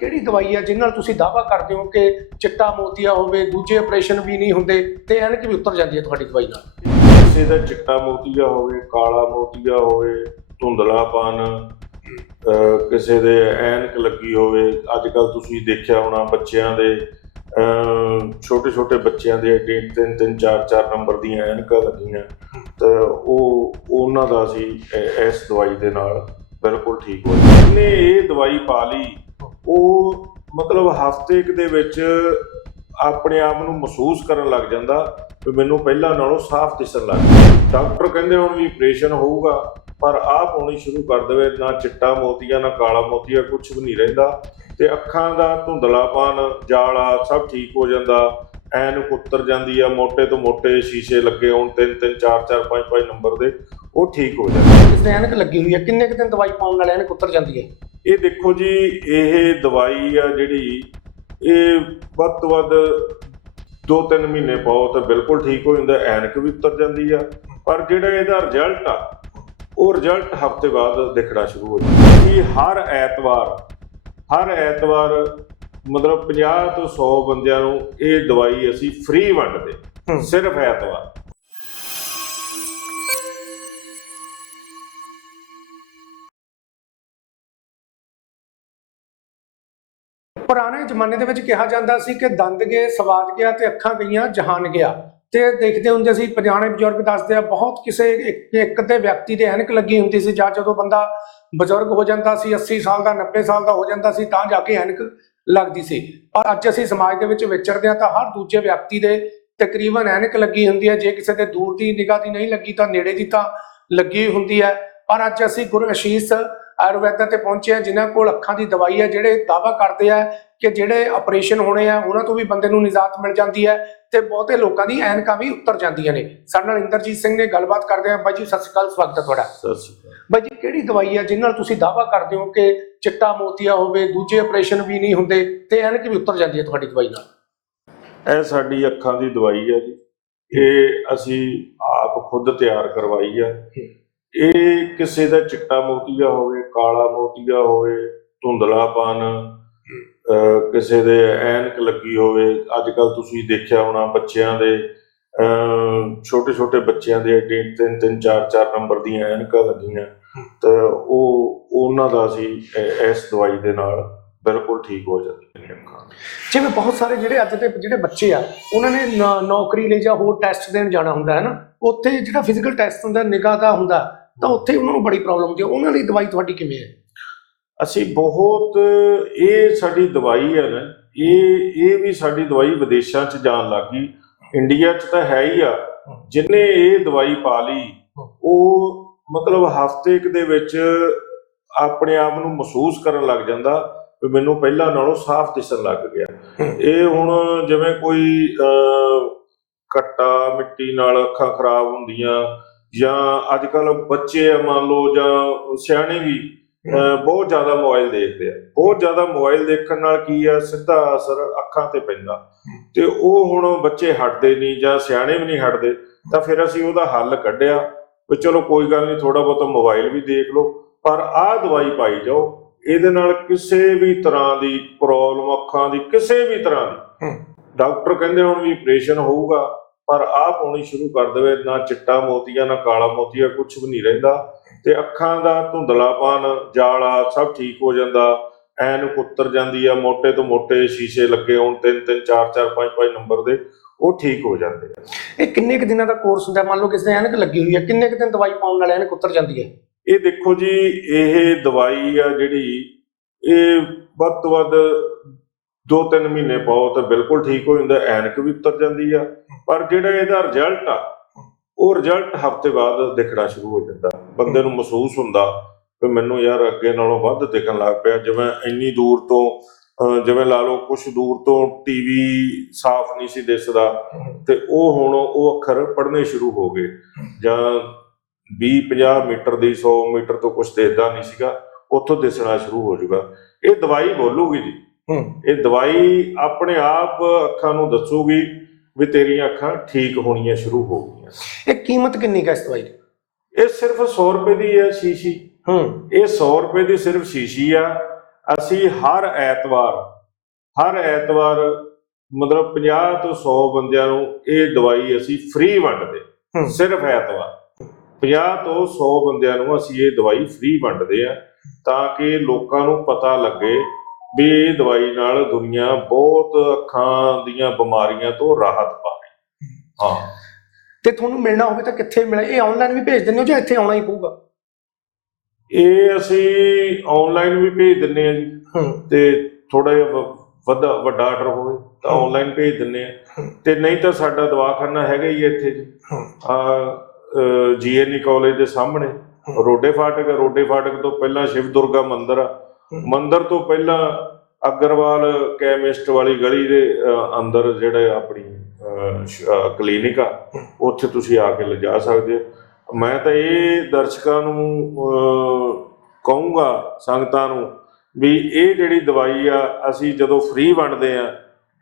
ਕਿਹੜੀ ਦਵਾਈ ਹੈ ਜਿਸ ਨਾਲ ਤੁਸੀਂ ਦਾਅਵਾ ਕਰਦੇ ਹੋ ਕਿ ਚਿੱਟਾ ਮੋਤੀਆ ਹੋਵੇ, ਦੂਜੇ ਆਪਰੇਸ਼ਨ ਵੀ ਨਹੀਂ ਹੁੰਦੇ, ਤੇ ਐਨਕ ਵੀ ਉਤਰ ਜਾਂਦੀ ਹੈ ਤੁਹਾਡੀ ਦਵਾਈ ਨਾਲ? ਕਿਸੇ ਦਾ ਚਿੱਟਾ ਮੋਤੀਆ ਹੋਵੇ, ਕਾਲਾ ਮੋਤੀਆ ਹੋਵੇ, ਧੁੰਦਲਾਪਨ, ਅਹ, ਕਿਸੇ ਦੇ ਐਨਕ ਲੱਗੀ ਹੋਵੇ ਅੱਜ ਕੱਲ ਤੁਸੀਂ ਦੇਖਿਆ ਹੋਣਾ ਬੱਚਿਆਂ ਦੇ ਛੋਟੇ ਛੋਟੇ ਬੱਚਿਆਂ ਦੇ ਏਡੇ ਤਿੰਨ ਤਿੰਨ, ਚਾਰ ਚਾਰ ਨੰਬਰ ਦੀਆਂ ਐਨਕਾਂ ਲੱਗੀਆਂ। ਤਾਂ ਉਹ, ਉਹਨਾਂ ਦਾ ਅਸੀਂ ਇਸ ਦਵਾਈ ਦੇ ਨਾਲ ਬਿਲਕੁਲ ਠੀਕ ਹੋ ਜਾਏ ਇਹ ਦਵਾਈ ਪਾ ਲਈ ਉਹ ਮਤਲਬ ਹਫ਼ਤੇ ਕੁ ਦੇ ਵਿੱਚ ਆਪਣੇ ਆਪ ਨੂੰ ਮਹਿਸੂਸ ਕਰਨ ਲੱਗ ਜਾਂਦਾ ਵੀ ਮੈਨੂੰ ਪਹਿਲਾਂ ਨਾਲੋਂ ਸਾਫ਼ ਦਿਸਣ ਲੱਗ ਗਿਆ। ਡਾਕਟਰ ਕਹਿੰਦੇ ਹੁਣ ਵੀ ਆਪਰੇਸ਼ਨ ਹੋਊਗਾ, ਪਰ ਆਪ ਹੋਣੀ ਸ਼ੁਰੂ ਕਰ ਦੇਵੇ, ਨਾ ਚਿੱਟਾ ਮੋਤੀਆ, ਨਾ ਕਾਲਾ ਮੋਤੀਆ ਕੁਝ ਵੀ ਨਹੀਂ ਰਹਿੰਦਾ। ਤੇ ਅੱਖਾਂ ਦਾ ਧੁੰਦਲਾਪਨ, ਜਾਲਾ, ਸਭ ਠੀਕ ਹੋ ਜਾਂਦਾ। ਐਨ ਉਤਰ ਜਾਂਦੀ ਆ, ਮੋਟੇ ਤੋਂ ਮੋਟੇ ਸ਼ੀਸ਼ੇ ਲੱਗੇ ਹੋਣ, ਤਿੰਨ ਤਿੰਨ, ਚਾਰ ਚਾਰ, ਪੰਜ ਪੰਜ ਨੰਬਰ ਦੇ, ਉਹ ਠੀਕ ਹੋ ਜਾਂਦੇ। ਇਸ ਐਨਕ ਲੱਗੀ ਹੋਈ ਹੈ ਕਿੰਨੇ ਕੁ ਦਿਨ ਦਵਾਈ ਪਾਉਣ ਨਾਲ ਐਨਕ ਉਤਰ ਜਾਂਦੀ ਹੈ ਇਹ ਦੇਖੋ ਜੀ ਇਹ ਦਵਾਈ ਆ ਜਿਹੜੀ ਇਹ ਵੱਧ ਤੋਂ ਵੱਧ 2-3 ਮਹੀਨੇ ਪਾਓ ਤਾਂ ਬਿਲਕੁਲ ਠੀਕ ਹੋ ਜਾਂਦਾ ਐਨਕ ਵੀ ਉਤਰ ਜਾਂਦੀ ਆ। ਪਰ ਜਿਹੜਾ ਇਹਦਾ ਰਿਜ਼ਲਟ ਆ ਉਹ ਰਿਜ਼ਲਟ ਹਫ਼ਤੇ ਬਾਅਦ ਦਿਖਣਾ ਸ਼ੁਰੂ ਹੋ ਜਾਂਦਾ। ਕਿ ਹਰ ਐਤਵਾਰ ਹਰ ਐਤਵਾਰ ਮਤਲਬ 50 ਤੋਂ 100 ਬੰਦਿਆਂ ਨੂੰ ਇਹ ਦਵਾਈ ਅਸੀਂ ਫ੍ਰੀ ਵੰਡਦੇ। ਸਿਰਫ ਐਤਵਾਰ। ਪੁਰਾਣੇ ਜ਼ਮਾਨੇ ਦੇ ਵਿੱਚ ਕਿਹਾ ਜਾਂਦਾ ਸੀ ਕਿ ਦੰਦ ਗਏ, ਸਵਾਦ ਗਿਆ ਤੇ ਅੱਖਾਂ ਗਈਆਂ, ਜਹਾਨ ਗਿਆ। ਤੇ ਦੇਖਦੇ ਹੁੰਦੇ ਸੀ, ਪੁਰਾਣੇ ਬਜ਼ੁਰਗ ਦੱਸਦੇ ਆ, ਬਹੁਤ ਕਿਸੇ ਇੱਕ ਇੱਕ ਤੇ ਵਿਅਕਤੀ ਦੇ ਐਨਕ ਲੱਗੀ ਹੁੰਦੀ ਸੀ, ਜਾਂ ਜਦੋਂ ਬੰਦਾ ਬਜ਼ੁਰਗ ਹੋ ਜਾਂਦਾ ਸੀ 80 ਸਾਲ ਦਾ 90 ਸਾਲ ਦਾ ਹੋ ਜਾਂਦਾ ਸੀ, ਤਾਂ ਜਾ ਕੇ ਐਨਕ ਲੱਗਦੀ ਸੀ। ਪਰ ਅੱਜ ਅਸੀਂ ਸਮਾਜ ਦੇ ਵਿੱਚ ਵਿਚਰਦੇ ਹਾਂ ਤਾਂ ਹਰ ਦੂਜੇ ਵਿਅਕਤੀ ਦੇ ਤਕਰੀਬਨ ਐਨਕ ਲੱਗੀ ਹੁੰਦੀ ਹੈ। ਜੇ ਕਿਸੇ ਦੇ ਦੂਰ ਦੀ ਨਿਗਾਹ ਦੀ ਨਹੀਂ ਲੱਗੀ, ਤਾਂ ਨੇੜੇ ਦੀ ਤਾਂ ਲੱਗੀ ਹੁੰਦੀ ਹੈ। ਪਰ ਅੱਜ ਅਸੀਂ ਗੁਰੂ ਅਸ਼ੀਸ਼ ਆਯੁਰਵੈਦਾ ਤੇ ਪਹੁੰਚੇ ਹਾਂ ਜਿਨ੍ਹਾਂ ਕੋਲ ਅੱਖਾਂ ਦੀ ਦਵਾਈ ਹੈ ਜਿਹੜੇ ਦਾਵਾ ਕਰਦੇ ਆ ਕਿ ਜਿਹੜੇ ਆਪਰੇਸ਼ਨ ਹੋਣੇ ਆ ਉਹਨਾਂ ਤੋਂ ਵੀ ਬੰਦੇ ਨੂੰ ਨਿਜਾਤ ਮਿਲ ਜਾਂਦੀ ਹੈ ਤੇ ਬਹੁਤੇ ਲੋਕਾਂ ਦੀ ਐਨਕਾਂ ਵੀ ਉਤਰ ਜਾਂਦੀਆਂ ਨੇ। ਸਾਡੇ ਨਾਲ ਇੰਦਰਜੀਤ ਸਿੰਘ ਨੇ ਗੱਲਬਾਤ ਕਰਦੇ ਆ। ਬਾਈ ਜੀ ਸਤਿ ਸ਼੍ਰੀ ਅਕਾਲ ਸਵਾਗਤ ਹੈ ਤੁਹਾਡਾ। ਸਤਿ ਸ਼੍ਰੀ ਅਕਾਲ। ਬਾਈ ਜੀ ਕਿਹੜੀ ਦਵਾਈ ਹੈ ਜਿਸ ਨਾਲ ਤੁਸੀਂ ਦਾਵਾ ਕਰਦੇ ਹੋ ਕਿ ਚਿੱਟਾ ਮੋਤੀਆ ਹੋਵੇ ਦੂਜੇ ਆਪਰੇਸ਼ਨ ਵੀ ਨਹੀਂ ਹੁੰਦੇ ਤੇ ਐਨਕ ਵੀ ਉਤਰ ਜਾਂਦੀ ਹੈ ਤੁਹਾਡੀ ਦਵਾਈ ਨਾਲ? ਇਹ ਸਾਡੀ ਅੱਖਾਂ ਦੀ ਦਵਾਈ ਹੈ ਜੀ। ਇਹ ਅਸੀਂ ਆਪ ਖੁਦ ਤਿਆਰ ਕਰਵਾਈ ਆ। ਇਹ ਕਿਸੇ ਦਾ ਚਿੱਟਾ ਮੋਤੀਆ ਹੋਵੇ, ਕਾਲਾ ਮੋਤੀਆ ਹੋਵੇ ਧੁੰਦਲਾਪਨ ਕਿਸੇ ਦੇ ਐਨਕ ਲੱਗੀ ਹੋਵੇ ਅੱਜ ਕੱਲ ਤੁਸੀਂ ਦੇਖਿਆ ਹੋਣਾ ਬੱਚਿਆਂ ਦੇ ਛੋਟੇ ਛੋਟੇ ਬੱਚਿਆਂ ਦੇ ਏਡੇ ਤਿੰਨ ਤਿੰਨ, ਚਾਰ ਚਾਰ ਨੰਬਰ ਦੀਆਂ ਐਨਕਾਂ ਲੱਗੀਆਂ। ਤਾਂ ਉਹ, ਉਹਨਾਂ ਦਾ ਅਸੀਂ ਇਸ ਦਵਾਈ ਦੇ ਨਾਲ ਬਿਲਕੁਲ ਠੀਕ ਹੋ ਜਾਂਦੇ। ਜਿਵੇਂ ਬਹੁਤ ਸਾਰੇ ਜਿਹੜੇ ਅੱਜ ਦੇ ਜਿਹੜੇ ਬੱਚੇ ਆ ਉਹਨਾਂ ਨੇ ਨੌਕਰੀ ਲਈ ਜਾਂ ਹੋਰ ਟੈਸਟ ਦੇਣ ਜਾਣਾ ਹੁੰਦਾ ਹੈ ਨਾ ਉੱਥੇ ਜਿਹੜਾ ਫਿਜ਼ੀਕਲ ਟੈਸਟ ਹੁੰਦਾ ਨਿਗਾਹ ਦਾ ਹੁੰਦਾ ਤਾਂ ਉੱਥੇ ਉਹਨਾਂ ਨੂੰ ਬੜੀ ਪ੍ਰੋਬਲਮ ਹੁੰਦੀ ਹੈ। ਉਹਨਾਂ ਲਈ ਦਵਾਈ ਤੁਹਾਡੀ ਕਿਵੇਂ ਹੈ? ਅਸੀਂ ਬਹੁਤ ਇਹ ਸਾਡੀ ਦਵਾਈ ਹੈ ਨਾ ਇਹ ਇਹ ਵੀ ਸਾਡੀ ਦਵਾਈ ਵਿਦੇਸ਼ਾਂ 'ਚ ਜਾਣ ਲੱਗੀ ਇੰਡੀਆ 'ਚ ਤਾਂ ਹੈ ਹੀ ਆ। ਜਿਨੇ ਇਹ ਦਵਾਈ ਪਾ ਲਈ ਉਹ ਮਤਲਬ ਹਫ਼ਤੇ ਕੁ ਦੇ ਵਿੱਚ ਆਪਣੇ ਆਪ ਨੂੰ ਮਹਿਸੂਸ ਕਰਨ ਲੱਗ ਜਾਂਦਾ। ਵੀ ਮੈਨੂੰ ਪਹਿਲਾਂ ਨਾਲੋਂ ਸਾਫ਼ ਦਿਸਣ ਲੱਗ ਗਿਆ। ਇਹ ਹੁਣ ਜਿਵੇਂ ਕੋਈ ਅਹ, ਕੱਟਾ ਮਿੱਟੀ ਨਾਲ ਅੱਖਾਂ ਖਰਾਬ ਹੁੰਦੀਆਂ ਜਾਂ ਅੱਜ ਕੱਲ ਬੱਚੇ ਆ ਮੰਨ ਲਓ ਜਾਂ ਸਿਆਣੇ ਵੀ ਬਹੁਤ ਜ਼ਿਆਦਾ ਮੋਬਾਈਲ ਦੇਖਦੇ ਆ। ਬਹੁਤ ਜ਼ਿਆਦਾ ਮੋਬਾਈਲ ਦੇਖਣ ਨਾਲ ਕੀ ਆ ਸਿੱਧਾ ਅਸਰ ਅੱਖਾਂ ਤੇ ਪੈਂਦਾ। ਤੇ ਉਹ ਹੁਣ ਬੱਚੇ ਹਟਦੇ ਨਹੀਂ ਜਾਂ ਸਿਆਣੇ ਵੀ ਨਹੀਂ ਹਟਦੇ ਤਾਂ ਫਿਰ ਅਸੀਂ ਉਹਦਾ ਹੱਲ ਕੱਢਿਆ ਵੀ ਚਲੋ ਕੋਈ ਗੱਲ ਨਹੀਂ ਥੋੜਾ ਬਹੁਤਾ ਮੋਬਾਈਲ ਵੀ ਦੇਖ ਲਓ। ਪਰ ਆਹ ਦਵਾਈ ਪਾਈ ਜਾਓ ਇਹਦੇ ਨਾਲ ਕਿਸੇ ਵੀ ਤਰ੍ਹਾਂ ਦੀ ਪ੍ਰੋਬਲਮ ਅੱਖਾਂ ਦੀ ਕਿਸੇ ਵੀ ਤਰ੍ਹਾਂ ਦੀ। ਡਾਕਟਰ ਕਹਿੰਦੇ ਹੁਣ ਵੀ ਆਪਰੇਸ਼ਨ ਹੋਊਗਾ ਪਰ ਆਪ ਹੋਣੀ ਸ਼ੁਰੂ ਕਰ ਦੇਵੇ ਨਾ ਚਿੱਟਾ ਮੋਤੀਆ ਨਾ ਕਾਲਾ ਮੋਤੀਆ ਕੁਝ ਵੀ ਨਹੀਂ ਰਹਿੰਦਾ। ਤੇ ਅੱਖਾਂ ਦਾ ਧੁੰਦਲਾਪਨ ਜਾਲਾ ਸਭ ਠੀਕ ਹੋ ਜਾਂਦਾ। ਐਨ ਉਤਰ ਜਾਂਦੀ ਆ ਮੋਟੇ ਤੋਂ ਮੋਟੇ ਸ਼ੀਸ਼ੇ ਲੱਗੇ ਹੋਣ ਤਿੰਨ ਤਿੰਨ ਚਾਰ ਚਾਰ ਪੰਜ ਪੰਜ ਨੰਬਰ ਦੇ ਉਹ ਠੀਕ ਹੋ ਜਾਂਦੇ ਆ। ਇਹ ਕਿੰਨੇ ਕੁ ਦਿਨਾਂ ਦਾ ਕੋਰਸ ਹੁੰਦਾ? ਮੰਨ ਲਓ ਕਿਸੇ ਦੇ ਐਨਕ ਲੱਗੀ ਹੋਈ ਹੈ ਕਿੰਨੇ ਕੁ ਦਿਨ ਦਵਾਈ ਪਾਉਣ ਨਾਲ ਐਨਕ ਉਤਰ ਜਾਂਦੀ ਹੈ ਇਹ ਦੇਖੋ ਜੀ, ਇਹ ਦਵਾਈ ਆ ਜਿਹੜੀ, ਇਹ ਵੱਧ ਤੋਂ ਵੱਧ 2-3 ਮਹੀਨੇ ਪਾਓ ਤਾਂ ਬਿਲਕੁਲ ਠੀਕ ਹੋ ਜਾਂਦਾ, ਐਨਕ ਵੀ ਉਤਰ ਜਾਂਦੀ ਆ। ਪਰ ਜਿਹੜਾ ਇਹਦਾ ਰਿਜ਼ਲਟ ਆ, ਉਹ ਰਿਜ਼ਲਟ ਹਫ਼ਤੇ ਬਾਅਦ ਦਿਖਣਾ ਸ਼ੁਰੂ ਹੋ ਜਾਂਦਾ। ਬੰਦੇ ਨੂੰ ਮਹਿਸੂਸ ਹੁੰਦਾ ਕਿ ਮੈਨੂੰ ਯਾਰ ਅੱਗੇ ਨਾਲੋਂ ਵੱਧ ਦਿਖਣ ਲੱਗ ਪਿਆ, ਜਿਵੇਂ ਇੰਨੀ ਦੂਰ ਤੋਂ ਜਿਵੇਂ ਲਾ ਲਓ ਕੁਝ ਦੂਰ ਤੋਂ ਟੀਵੀ ਸਾਫ਼ ਨਹੀਂ ਸੀ ਦਿਸਦਾ, ਤੇ ਉਹ ਹੁਣ ਉਹ ਅੱਖਰ ਪੜ੍ਹਨੇ ਸ਼ੁਰੂ ਹੋ ਗਏ। ਜਾਂ 20 50 ਮੀਟਰ ਦੀ 100 ਮੀਟਰ ਤੋਂ ਕੁਝ ਦਿਸਦਾ ਨਹੀਂ ਸੀਗਾ ਉੱਥੋਂ ਦਿਸਣਾ ਸ਼ੁਰੂ ਹੋ ਜਾਊਗਾ ਇਹ ਦਵਾਈ ਬੋਲੂਗੀ ਜੀ। ਇਹ ਦਵਾਈ ਆਪਣੇ ਆਪ ਅੱਖਾਂ ਨੂੰ ਦੱਸੂਗੀ ਵੀ ਤੇਰੀਆਂ ਅੱਖਾਂ ਠੀਕ ਹੋਣੀਆਂ ਸ਼ੁਰੂ ਹੋ ਗਈਆਂ। ਇਹ ਕੀਮਤ ਕਿੰਨੀ ਹੈ ਇਸ ਦਵਾਈ ਦੀ? ਇਹ ਸਿਰਫ 100 ਰੁਪਏ ਦੀ ਹੈ ਸ਼ੀਸ਼ੀ। ਹੂੰ। ਇਹ 100 ਰੁਪਏ ਦੀ ਸਿਰਫ ਸ਼ੀਸ਼ੀ ਆ। ਅਸੀਂ ਹਰ ਐਤਵਾਰ ਹਰ ਐਤਵਾਰ ਮਤਲਬ 50 ਤੋਂ 100 ਬੰਦਿਆਂ ਨੂੰ ਇਹ ਦਵਾਈ ਅਸੀਂ ਫ੍ਰੀ ਵੰਡਦੇ। ਸਿਰਫ ਐਤਵਾਰ। 50 ਤੋਂ 100 ਬੰਦਿਆਂ ਨੂੰ ਅਸੀਂ ਇਹ ਦਵਾਈ ਫ੍ਰੀ ਵੰਡਦੇ ਆ ਤਾਂ ਕਿ ਲੋਕਾਂ ਨੂੰ ਪਤਾ ਲੱਗੇ ਵੀ ਇਹ ਦਵਾਈ ਨਾਲ ਦੁਨੀਆ ਬਹੁਤ ਅੱਖਾਂ ਦੀਆਂ ਬਿਮਾਰੀਆਂ ਤੋਂ ਰਾਹਤ ਪਾ ਰਹੀ ਹਾਂ। ਤੇ ਤੁਹਾਨੂੰ ਮਿਲਣਾ ਹੋਵੇ ਤਾਂ ਕਿੱਥੇ ਮਿਲੇ? ਇਹ ਆਨਲਾਈਨ ਵੀ ਭੇਜ ਦਿੰਦੇ ਹੋ ਜਾਂ ਇੱਥੇ ਆਉਣਾ ਹੀ ਪਊਗਾ? ਇਹ ਅਸੀਂ ਆਨਲਾਈਨ ਵੀ ਭੇਜ ਦਿੰਨੇ ਆ ਜੀ। ਤੇ ਥੋੜਾ ਜਿਹਾ ਵੱਡਾ ਵੱਡਾ ਆਰਡਰ ਹੋਵੇ ਤਾਂ। ਆਨਲਾਈਨ ਭੇਜ ਦਿੰਨੇ ਆ। ਤੇ ਨਹੀਂ ਤਾਂ ਸਾਡਾ ਦਵਾਖਾਨਾ ਹੈਗਾ ਹੀ ਇੱਥੇ ਜੀ। ਆ ਜੀਐਨਈ ਕਾਲਜ ਦੇ ਸਾਹਮਣੇ ਹਮ। ਰੋਡੇ ਫਾਟਕ ਰੋਡੇ ਫਾਟਕ ਤੋਂ ਪਹਿਲਾਂ ਸ਼ਿਵ ਦੁਰਗਾ ਮੰਦਿਰ ਆ। ਮੰਦਿਰ ਤੋਂ ਪਹਿਲਾਂ ਅਗਰਵਾਲ ਕੈਮਿਸਟ ਵਾਲੀ ਗਲੀ ਦੇ ਅੰਦਰ ਜਿਹੜੇ ਆਪਣੀ ਕਲੀਨਿਕ ਆ। ਉੱਥੇ ਤੁਸੀਂ ਆ ਕੇ ਲਿਜਾ ਸਕਦੇ ਹੋ ਮੈਂ ਤਾਂ ਇਹ ਦਰਸ਼ਕਾਂ ਨੂੰ ਕਹੂੰਗਾ ਸੰਗਤਾਂ ਨੂੰ ਵੀ ਇਹ ਜਿਹੜੀ ਦਵਾਈ ਆ ਅਸੀਂ ਜਦੋਂ ਫ੍ਰੀ ਵੰਡਦੇ ਆ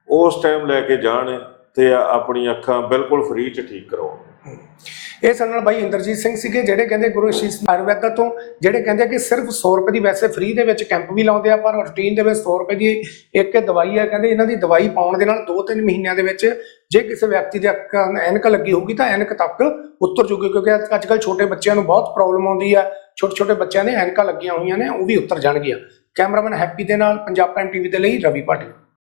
ਉਸ ਟਾਈਮ ਲੈ ਕੇ ਜਾਣ ਤੇ ਆਪਣੀ ਅੱਖਾਂ ਬਿਲਕੁਲ ਫ੍ਰੀ ਚ ਠੀਕ ਕਰਾਉਣ ਇਹ ਸਾਡੇ ਨਾਲ ਬਾਈ ਇੰਦਰਜੀਤ ਸਿੰਘ ਸੀਗੇ, ਜਿਹੜੇ ਕਹਿੰਦੇ ਗੁਰੂ ਅਸ਼ੀਸ਼ ਆਯੁਰਵੈਦਾ ਤੋਂ, ਜਿਹੜੇ ਕਹਿੰਦੇ ਕਿ ਸਿਰਫ 100 ਰੁਪਏ ਦੀ ਵੈਸੇ ਫ੍ਰੀ ਦੇ ਵਿੱਚ ਕੈਂਪ ਵੀ ਲਾਉਂਦੇ ਆ, ਪਰ ਰੂਟੀਨ ਦੇ ਵਿੱਚ 100 ਰੁਪਏ ਦੀ ਇੱਕ ਦਵਾਈ ਹੈ ਕਹਿੰਦੇ ਇਹਨਾਂ ਦੀ ਦਵਾਈ ਪਾਉਣ ਦੇ ਨਾਲ 2-3 ਮਹੀਨਿਆਂ ਦੇ ਵਿੱਚ ਜੇ ਕਿਸੇ ਵਿਅਕਤੀ ਦੇ ਐਨਕ ਲੱਗੀ ਹੋਊਗੀ ਤਾਂ ਐਨਕ ਤੱਕ ਉਤਰ ਜੂਗੀ, ਕਿਉਂਕਿ ਅੱਜ ਕੱਲ੍ਹ ਛੋਟੇ ਬੱਚਿਆਂ ਨੂੰ ਬਹੁਤ ਪ੍ਰੋਬਲਮ ਆਉਂਦੀ ਆ ਛੋਟੇ ਛੋਟੇ ਬੱਚਿਆਂ ਦੇ ਐਨਕਾਂ ਲੱਗੀਆਂ ਹੋਈਆਂ ਨੇ, ਉਹ ਵੀ ਉਤਰ ਜਾਣਗੀਆਂ। ਕੈਮਰਾਮੈਨ ਹੈਪੀ ਦੇ ਨਾਲ, ਪੰਜਾਬ ਪ੍ਰਾਈਮ ਟੀਵੀ ਦੇ ਲਈ ਰਵੀ ਪਾਟਿਲ।